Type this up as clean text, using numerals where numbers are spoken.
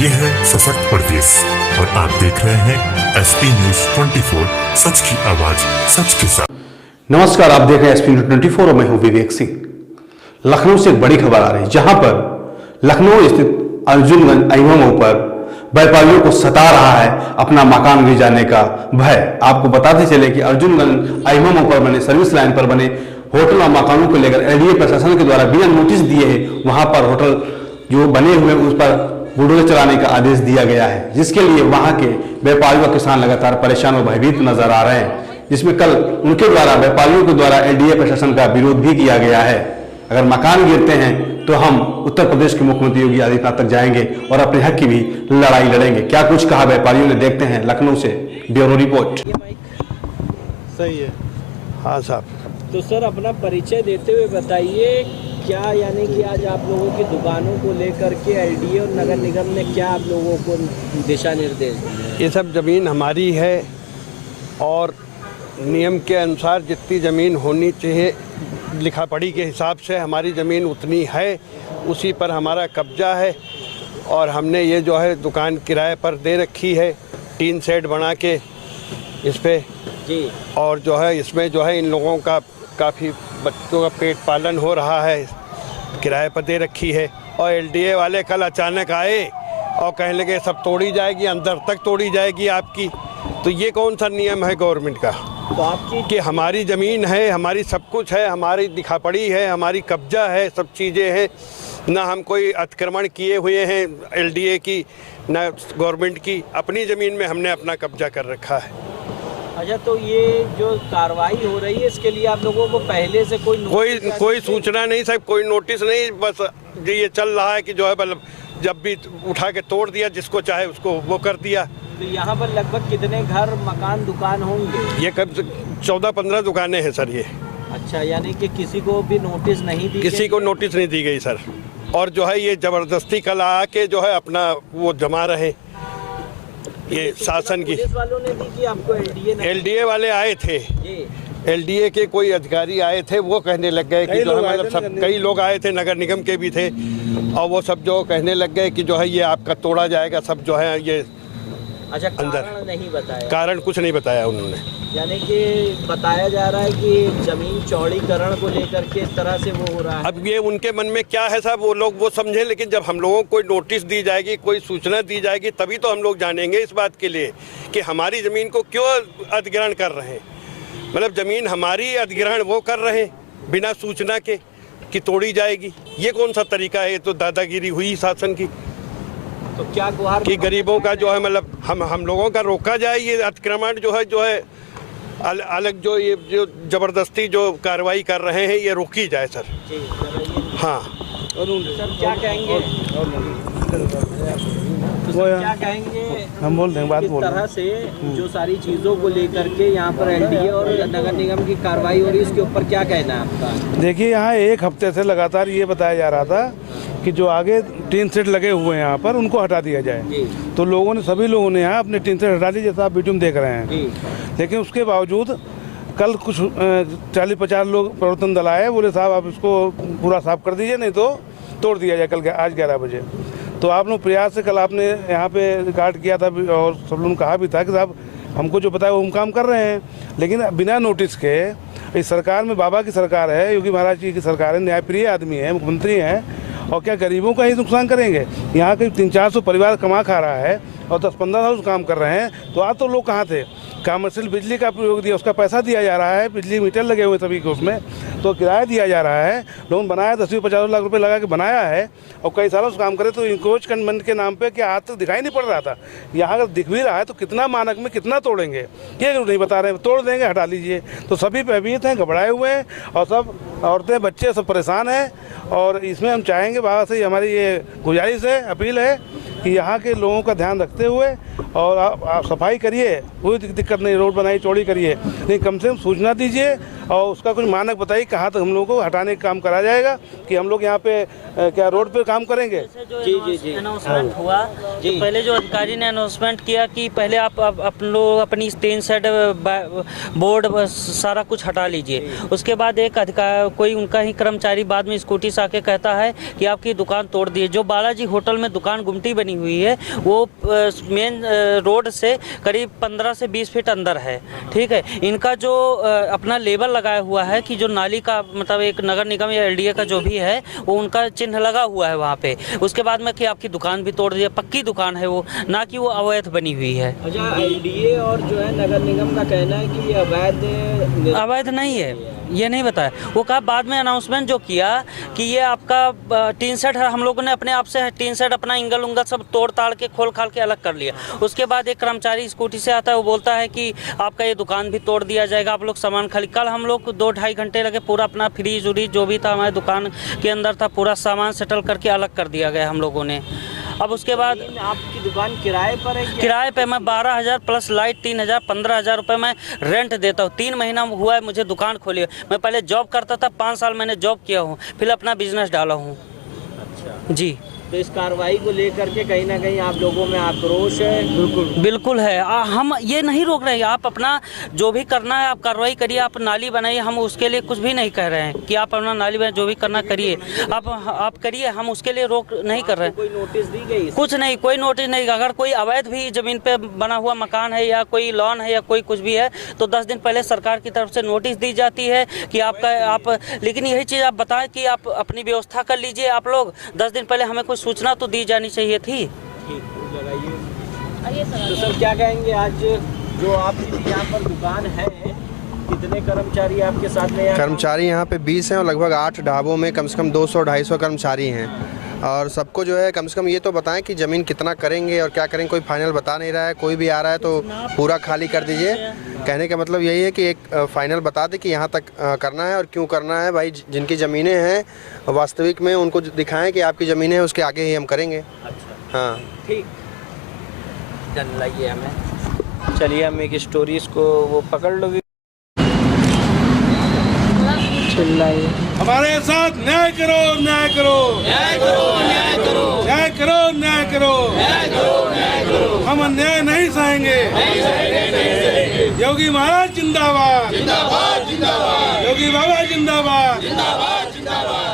ये है सशक्त प्रदेश और आप देख रहे हैं एसपी न्यूज 24, सच की आवाज सच के साथ। नमस्कार, आप देख रहे हैं एसपी न्यूज 24 और मैं हूं विवेक सिंह। लखनऊ से एक बड़ी खबर आ रही है, जहां पर लखनऊ स्थित अर्जुनगंज आईएमओ पर व्यापारियों को सता रहा है अपना मकान गिर जाने का भय। आपको बताते चले कि अर्जुनगंज आईएमओ पर बने सर्विस लाइन पर बने होटल और मकानों को लेकर एलडीए प्रशासन के द्वारा बिना नोटिस दिए वहां पर होटल जो बने हुए उस पर बुलडोजर चलाने का आदेश दिया गया है, जिसके लिए वहां के व्यापारियों और किसान लगातार परेशान और भयभीत नजर आ रहे हैं। जिसमें कल उनके द्वारा व्यापारियों के द्वारा एलडीए प्रशासन का विरोध भी किया गया है। अगर मकान गिरते हैं तो हम उत्तर प्रदेश के मुख्यमंत्री योगी आदित्यनाथ तक जाएंगे और अपने हक की भी लड़ाई लड़ेंगे। क्या कुछ कहा व्यापारियों ने, देखते हैं लखनऊ से ब्यूरो रिपोर्ट। सही है। हाँ साहब। तो सर अपना परिचय देते हुए बताइए, क्या यानी कि आज आप लोगों की दुकानों को लेकर के एलडीए और नगर निगम ने क्या आप लोगों को दिशा निर्देश दिए? ये सब ज़मीन हमारी है और नियम के अनुसार जितनी ज़मीन होनी चाहिए लिखा पढ़ी के हिसाब से हमारी ज़मीन उतनी है, उसी पर हमारा कब्जा है। और हमने ये जो है दुकान किराए पर दे रखी है, टीन शेड बना के इस पे जी। और जो है इसमें जो है इन लोगों का काफ़ी बच्चों का पेट पालन हो रहा है, किराए पर दे रखी है। और एलडीए वाले कल अचानक आए और कहने लगे सब तोड़ी जाएगी, अंदर तक तोड़ी जाएगी आपकी। तो ये कौन सा नियम है गवर्नमेंट का? तो आपकी कि हमारी ज़मीन है, हमारी सब कुछ है, हमारी दिखा पड़ी है, हमारी कब्जा है, सब चीज़ें हैं। ना हम कोई अतिक्रमण किए हुए हैं एलडीए की, ना गवर्नमेंट की। अपनी ज़मीन में हमने अपना कब्जा कर रखा है। अच्छा, तो ये जो कार्रवाई हो रही है इसके लिए आप लोगों को पहले से कोई सूचना नहीं साहब, कोई नोटिस नहीं। बस ये चल रहा है कि जो है मतलब जब भी उठा के तोड़ दिया, जिसको चाहे उसको वो कर दिया। तो यहाँ पर लगभग कितने घर, मकान, दुकान होंगे? ये कब 14-15 दुकानें हैं सर ये। अच्छा, यानी कि किसी को भी नोटिस नहीं दी? किसी को नोटिस नहीं दी गई सर। और जो है ये ज़बरदस्ती कल आके जो है अपना वो जमा रहे ये शासन की। पुलिस वालों ने दी कि आपको एलडीए वाले आए थे, एलडीए के कोई अधिकारी आए थे, वो कहने लग गए कि जो है मतलब सब कई लोग आए थे, नगर निगम के भी थे। और वो सब जो कहने लग गए कि जो है ये आपका तोड़ा जाएगा सब जो है ये। अच्छा, अंदर कारण नहीं बताया? कारण कुछ नहीं बताया उन्होंने। यानी कि बताया जा रहा है कि जमीन चौड़ीकरण को लेकर के इस तरह से वो हो रहा है। अब ये उनके मन में क्या है साहब, वो लोग वो समझे। लेकिन जब हम लोगों को कोई नोटिस दी जाएगी, कोई सूचना दी जाएगी, तभी तो हम लोग जानेंगे इस बात के लिए कि हमारी ज़मीन को क्यों अधिग्रहण कर रहे हैं। मतलब ज़मीन हमारी, अधिग्रहण वो कर रहे हैं बिना सूचना के कि तोड़ी जाएगी। ये कौन सा तरीका है? ये तो दादागिरी हुई शासन की। तो क्या गुहार कि गरीबों का जो है मतलब हम लोगों का रोका जाए, ये अतिक्रमण जो है अलग जो ये जो ज़बरदस्ती जो कार्रवाई कर रहे हैं ये रोकी जाए सर। हाँ। सर क्या कहेंगे? क्या कहेंगे? हम बोल देंगे बात बोल। इस तरह से जो सारी चीज़ों को लेकर के यहाँ पर एलडीए और नगर निगम की कार्रवाई हो रही है, इसके ऊपर क्या कहना है आपका? देखिए, यहाँ एक हफ्ते से लगातार ये बताया जा रहा था कि जो आगे टीन सेट लगे हुए हैं यहाँ पर उनको हटा दिया जाए। तो लोगों ने, सभी लोगों ने यहाँ अपने टीन सेट हटा दिए, जैसा आप वीडियो में देख रहे हैं। लेकिन उसके बावजूद कल कुछ 40-50 लोग प्रवर्तन दल आए, बोले साहब आप इसको पूरा साफ कर दीजिए, नहीं तो तोड़ दिया जाए कल आज 11 बजे। तो आप लोग प्रयास से कल आपने यहाँ पे रिकॉर्ड किया था और सब लोगों ने कहा भी था कि साहब हमको जो पता है वो हम काम कर रहे हैं। लेकिन बिना नोटिस के इस सरकार में, बाबा की सरकार है, योगी महाराज जी की सरकार है, न्यायप्रिय आदमी है, मुख्यमंत्री हैं, और क्या गरीबों का ही नुकसान करेंगे? यहाँ के 300-400 परिवार कमा खा रहा है और 10-15 साल काम कर रहे हैं। तो आज तो लोग कहाँ थे? कमर्शियल बिजली का प्रयोग दिया, उसका पैसा दिया जा रहा है, बिजली मीटर लगे हुए सभी को, उसमें तो किराया दिया जा रहा है। लोगों ने बनाया 10-50 लाख रुपए लगा के बनाया है और कई सालों से काम करे। तो इंक्रोचमेंट के नाम पे क्या आज तक दिखाई नहीं पड़ रहा था? यहाँ अगर दिख भी रहा है तो कितना मानक में कितना तोड़ेंगे ये नहीं बता रहे हैं। तोड़ देंगे, हटा लीजिए। तो सभी भयभीत हैं, घबराए हुए हैं और सब औरतें बच्चे सब परेशान हैं। और इसमें हम चाहेंगे बाबा से, हमारी ये गुजारिश है, अपील है कि यहाँ के लोगों का ध्यान रखते हुए और आप सफाई करिए, कोई दिक्कत नहीं, रोड बनाइए, चौड़ी करिए, नहीं कम से कम सूचना दीजिए और उसका कुछ मानक बताइए कहाँ तक हम लोगों को हटाने का काम करा जाएगा कि हम लोग यहाँ पे क्या रोड पे काम करेंगे। जी अनाउंसमेंट हुआ जो पहले जो अधिकारी ने अनाउंसमेंट किया कि पहले आप लोग अपनी टीन शेड बोर्ड सारा कुछ हटा लीजिए। उसके बाद एक अधिकारी कोई उनका ही कर्मचारी बाद में स्कूटी से आके कहता है कि आपकी दुकान तोड़ दी है। जो बालाजी होटल में दुकान गुमटी बनी हुई है वो मेन रोड से करीब 15 से 20 फीट अंदर है, ठीक है। इनका जो अपना लेबल लगाया हुआ है कि जो नाली का मतलब एक नगर निगम या एलडीए का जो भी है वो उनका चिन्ह लगा हुआ है वहाँ पे। उसके बाद में कि आपकी दुकान भी तोड़ दी है, पक्की दुकान है वो, ना कि वो अवैध बनी हुई है। अच्छा, एलडीए और जो है नगर निगम का कहना है कि ये अवैध नहीं है, ये नहीं बताया। वो कहा बाद में अनाउंसमेंट जो किया कि ये आपका टीन सेट है, हम लोगों ने अपने आप से टीन सेट अपना इंगल उंगल सब तोड़ ताड़ के खोल खाल के अलग कर लिया। उसके बाद एक कर्मचारी स्कूटी से आता है, वो बोलता है कि आपका ये दुकान भी तोड़ दिया जाएगा, आप लोग सामान खाली। कल हम लोग 2-2.5 घंटे लगे, पूरा अपना फ्रीज उरीज जो भी था हमारे दुकान के अंदर था पूरा सामान सेटल करके अलग कर दिया गया हम लोगों ने। अब उसके बाद आपकी दुकान किराए पर है? किराए पे मैं 12,000 प्लस लाइट 3,000 15,000 रुपये मैं रेंट देता हूँ। 3 महीना हुआ है मुझे दुकान खोली है। मैं पहले जॉब करता था, 5 साल मैंने जॉब किया हूँ, फिर अपना बिजनेस डाला हूँ। अच्छा जी, तो इस कार्रवाई को लेकर के कहीं ना कहीं आप लोगों में आक्रोश है? बिल्कुल है। हम ये नहीं रोक रहे हैं, आप अपना जो भी करना है आप कार्रवाई करिए, आप नाली बनाइए, हम उसके लिए कुछ भी नहीं कह रहे हैं कि आप अपना नाली बनाइए, जो भी करना करिए आप करिए, हम उसके लिए रोक नहीं कर रहे हैं। कोई नोटिस दी गई? कुछ नहीं, कोई नोटिस नहीं। अगर कोई अवैध भी जमीन पे बना हुआ मकान है या कोई लॉन है या कोई कुछ भी है तो 10 दिन पहले सरकार की तरफ से नोटिस दी जाती है कि आप लेकिन यही चीज़ आप बताएं कि आप अपनी व्यवस्था कर लीजिए। आप लोग 10 दिन पहले हमें कोई सूचना तो दी जानी चाहिए थी। ठीक, लगाइए। तो सर क्या कहेंगे, आज जो आपकी यहाँ पर दुकान है, कितने कर्मचारी आपके साथ में? कर्मचारी यहाँ पे 20 हैं और लगभग 8 ढाबों में कम से कम 200-250 कर्मचारी हैं। और सबको जो है कम से कम ये तो बताएं कि ज़मीन कितना करेंगे और क्या करेंगे। कोई फाइनल बता नहीं रहा है, कोई भी आ रहा है तो पूरा खाली कर दीजिए। कहने का मतलब यही है कि एक फाइनल बता दे कि यहाँ तक करना है और क्यों करना है। भाई जिनकी ज़मीनें हैं वास्तविक में उनको दिखाएं कि आपकी ज़मीनें हैं, उसके आगे ही हम करेंगे। अच्छा, हाँ ठीक, डन। लाइए हमें, चलिए हम एक स्टोरीज को वो पकड़ लो। चिल्लाइए। हमारे साथ न्याय करो, न्याय करो, न्याय करो, न्याय करो, न्याय करो, न्याय करो, न्याय करो, न्याय करो। हम अन्याय नहीं सहेंगे, नहीं सहेंगे, नहीं सहेंगे। योगी महाराज जिंदाबाद, जिंदाबाद, जिंदाबाद। योगी बाबा जिंदाबाद, जिंदाबाद, जिंदाबाद।